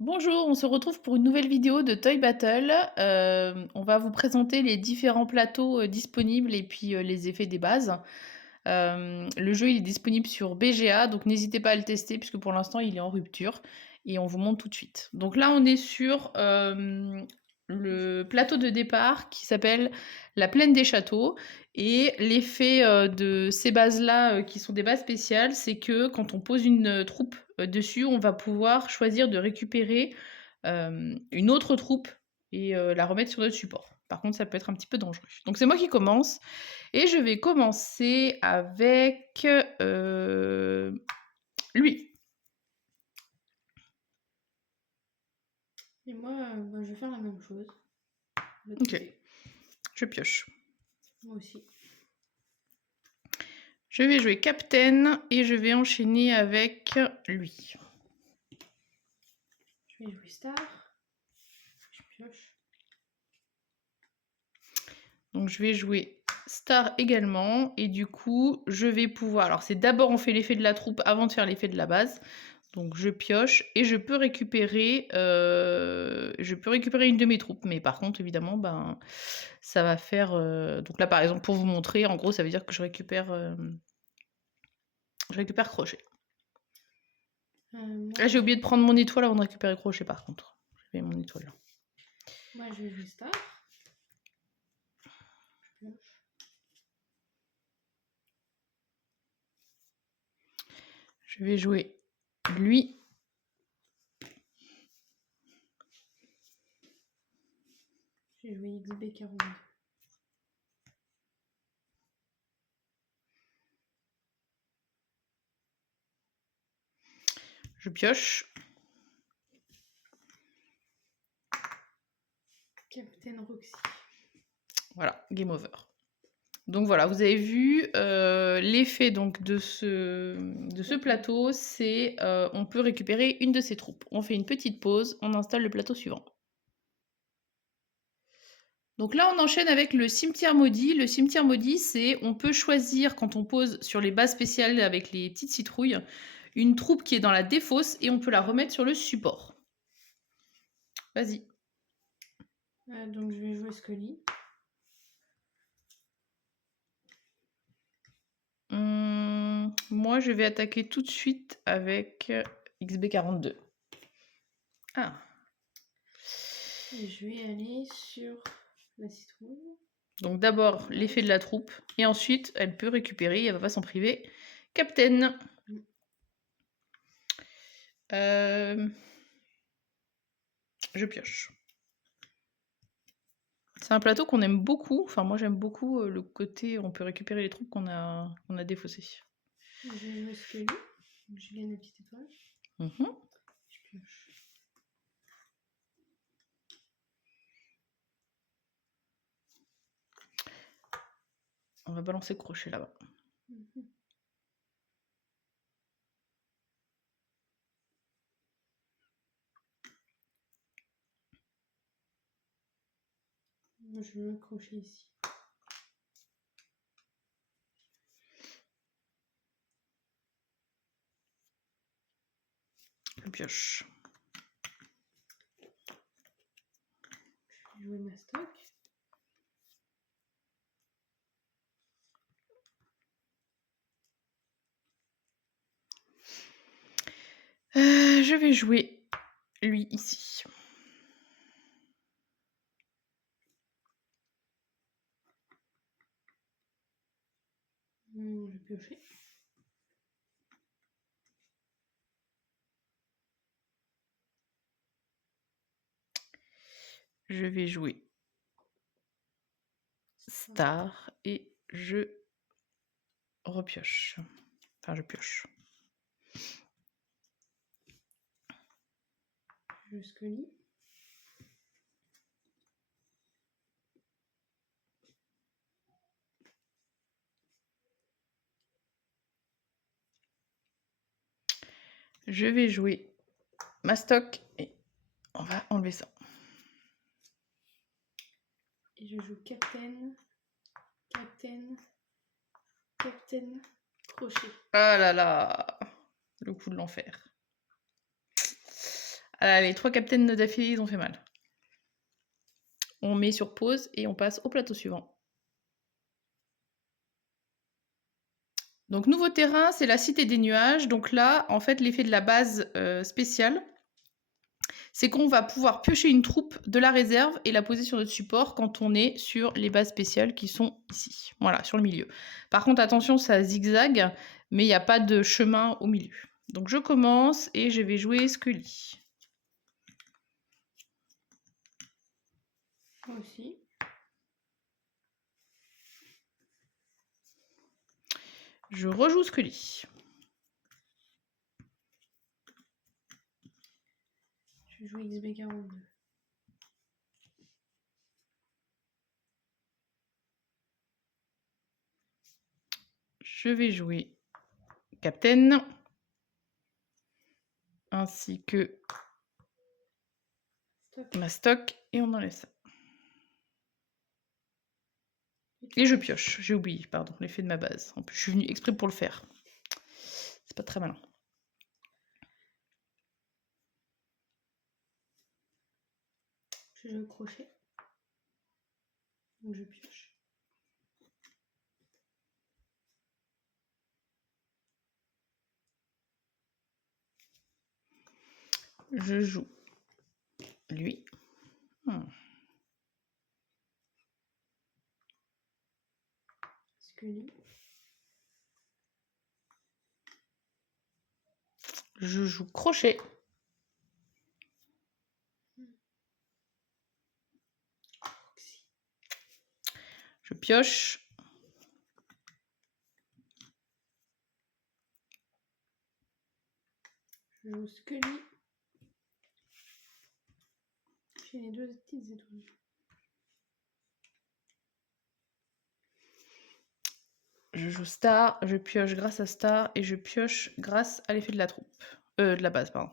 Bonjour, on se retrouve pour une nouvelle vidéo de Toy Battle. On va vous présenter les différents plateaux disponibles et puis les effets des bases. Le jeu il est disponible sur BGA, donc n'hésitez pas à le tester puisque pour l'instant il est en rupture et on vous montre tout de suite. Donc là on est sur le plateau de départ qui s'appelle la plaine des châteaux et l'effet de ces bases-là qui sont des bases spéciales, c'est que quand on pose une troupe dessus, on va pouvoir choisir de récupérer une autre troupe et la remettre sur notre support. Par contre, ça peut être un petit peu dangereux. Donc c'est moi qui commence et je vais commencer avec lui. Et moi, je vais faire la même chose. De l'autre Ok, côté. je pioche. Moi aussi. Je vais jouer Captain et je vais enchaîner avec lui. Je vais jouer Star. Je pioche. Donc je vais jouer Star également et du coup je vais pouvoir... Alors c'est d'abord on fait l'effet de la troupe avant de faire l'effet de la base. Donc je pioche et je peux récupérer une de mes troupes. Mais par contre évidemment ben ça va faire... Donc là par exemple pour vous montrer, en gros ça veut dire que je récupère Crochet. Moi, Ah, j'ai oublié de prendre mon étoile avant de récupérer Crochet par contre. J'ai mon étoile là. moi, je vais jouer Star. Je pioche. Je vais jouer lui. Je vais jouer XB42. Je pioche. Captain Roxy. Voilà, game over. Donc voilà, vous avez vu l'effet donc de ce plateau, c'est on peut récupérer une de ses troupes. On fait une petite pause, on installe le plateau suivant. Donc là, on enchaîne avec le cimetière maudit. Le cimetière maudit, c'est on peut choisir quand on pose sur les bases spéciales avec les petites citrouilles, une troupe qui est dans la défausse et on peut la remettre sur le support. Vas-y. Donc, je vais jouer Scully. Moi, je vais attaquer tout de suite avec XB42. Ah. Et je vais aller sur la citrouille. Donc d'abord l'effet de la troupe, et ensuite elle peut récupérer, elle va pas s'en priver. Captain. Je pioche. C'est un plateau qu'on aime beaucoup. Enfin, moi j'aime beaucoup le côté où on peut récupérer les troupes qu'on a défaussées. Je vais jouer Scully. Donc, je gagne la petite étoile. Mhm. Je pioche. On va balancer Crochet là-bas. Moi, je vais m'accrocher ici. Je pioche. Je vais jouer ma stock. Je vais jouer lui ici. Je vais piocher. Je vais jouer Star et je repioche. Enfin, je pioche. Je joue Scully. Je vais jouer ma stock et on va enlever ça. Et je joue Captain Crochet. Ah là là, le coup de l'enfer. Ah, les 3 captains d'affilée, ils ont fait mal. On met sur pause et on passe au plateau suivant. Donc nouveau terrain, c'est la Cité des Nuages. Donc là, en fait, l'effet de la base spéciale, c'est qu'on va pouvoir piocher une troupe de la réserve et la poser sur notre support quand on est sur les bases spéciales qui sont ici. Voilà, sur le milieu. Par contre, attention, ça zigzague, mais il n'y a pas de chemin au milieu. Donc je commence et je vais jouer Scully. Moi aussi. Je rejoue Scully. Je joue XB42. Je vais jouer Captain, ainsi que Stock. ma stock, et on enlève ça. Et je pioche, j'ai oublié, pardon, l'effet de ma base. En plus, je suis venue exprès pour le faire. C'est pas très malin. Je joue crochet. Donc je pioche. Je joue lui. Scully. Je joue crochet. Je pioche. Je joue Scully. J'ai les 2 petites étoiles. Je joue star, je pioche grâce à star et je pioche grâce à l'effet de la troupe. De la base, pardon.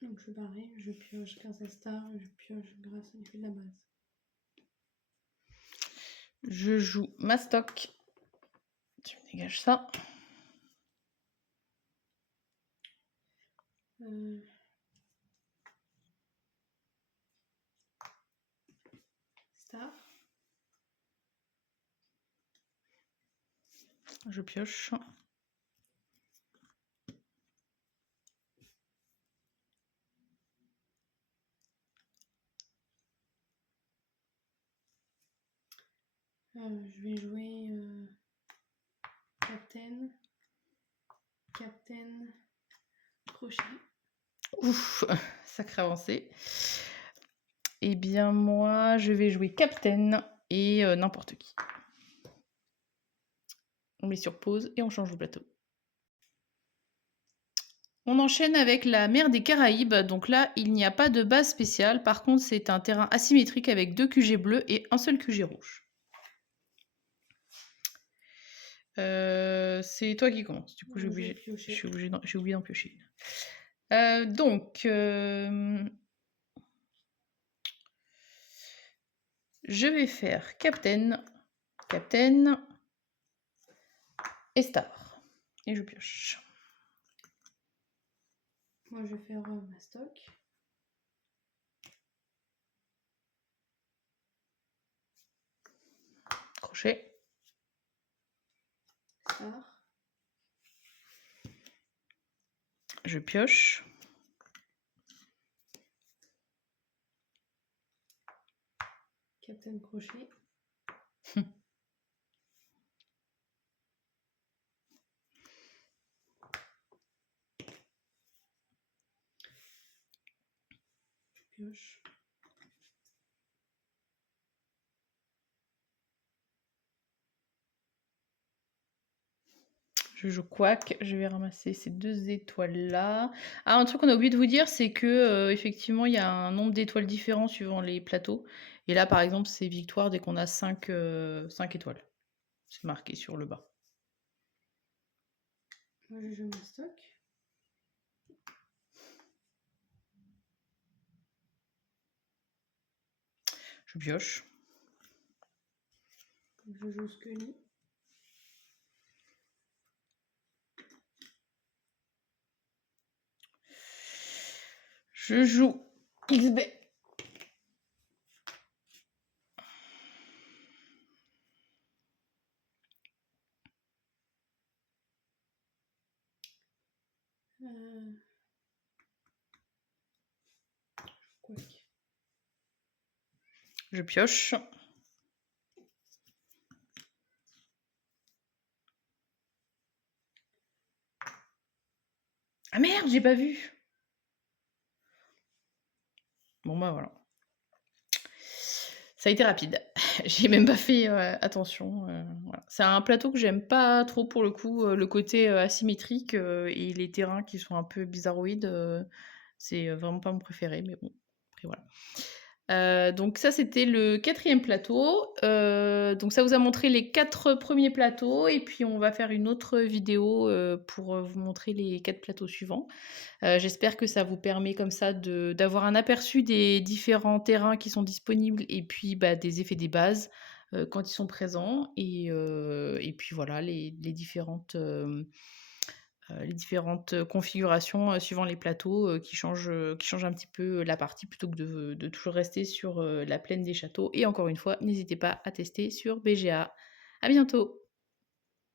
Donc je fais pareil, je pioche grâce à star, je pioche grâce à l'effet de la base. Je joue ma stock. Tu me dégages ça. Star. Je pioche. Je vais jouer Captain, crochet. Ouf, sacrée avancée. Eh bien, moi, je vais jouer Captain et n'importe qui. On met sur pause et on change de plateau. On enchaîne avec la mer des Caraïbes. Donc là, il n'y a pas de base spéciale. Par contre, c'est un terrain asymétrique avec 2 QG bleus et un seul QG rouge. C'est toi qui commence. Du coup, j'ai oublié d'en piocher une. Je vais faire Captain et Star. Et je pioche. Moi, je vais faire ma stock. Crochet. Star. Je pioche. Captain crochet. Je pioche. Je joue quack, je vais ramasser ces 2 étoiles-là. Ah, un truc qu'on a oublié de vous dire, c'est que effectivement, il y a un nombre d'étoiles différents suivant les plateaux. Et là, par exemple, c'est victoire dès qu'on a 5 étoiles. C'est marqué sur le bas. Moi, je joue ma stock. Je pioche. Je joue Scully. Je joue XB. Quoique. Je pioche. Ah merde, j'ai pas vu. Bon bah voilà. Ça a été rapide. J'ai même pas fait attention. Voilà. C'est un plateau que j'aime pas trop pour le coup. Le côté asymétrique et les terrains qui sont un peu bizarroïdes, c'est vraiment pas mon préféré. Mais bon, après voilà. Donc ça, c'était le 4e plateau. Donc ça vous a montré les 4 premiers plateaux et puis on va faire une autre vidéo, pour, vous montrer les 4 plateaux suivants. J'espère que ça vous permet comme ça d'avoir un aperçu des différents terrains qui sont disponibles et puis, bah, des effets des bases, quand ils sont présents et puis voilà les différentes configurations, suivant les plateaux, qui changent un petit peu la partie plutôt que de toujours rester sur, la plaine des châteaux et encore une fois, n'hésitez pas à tester sur BGA. À bientôt!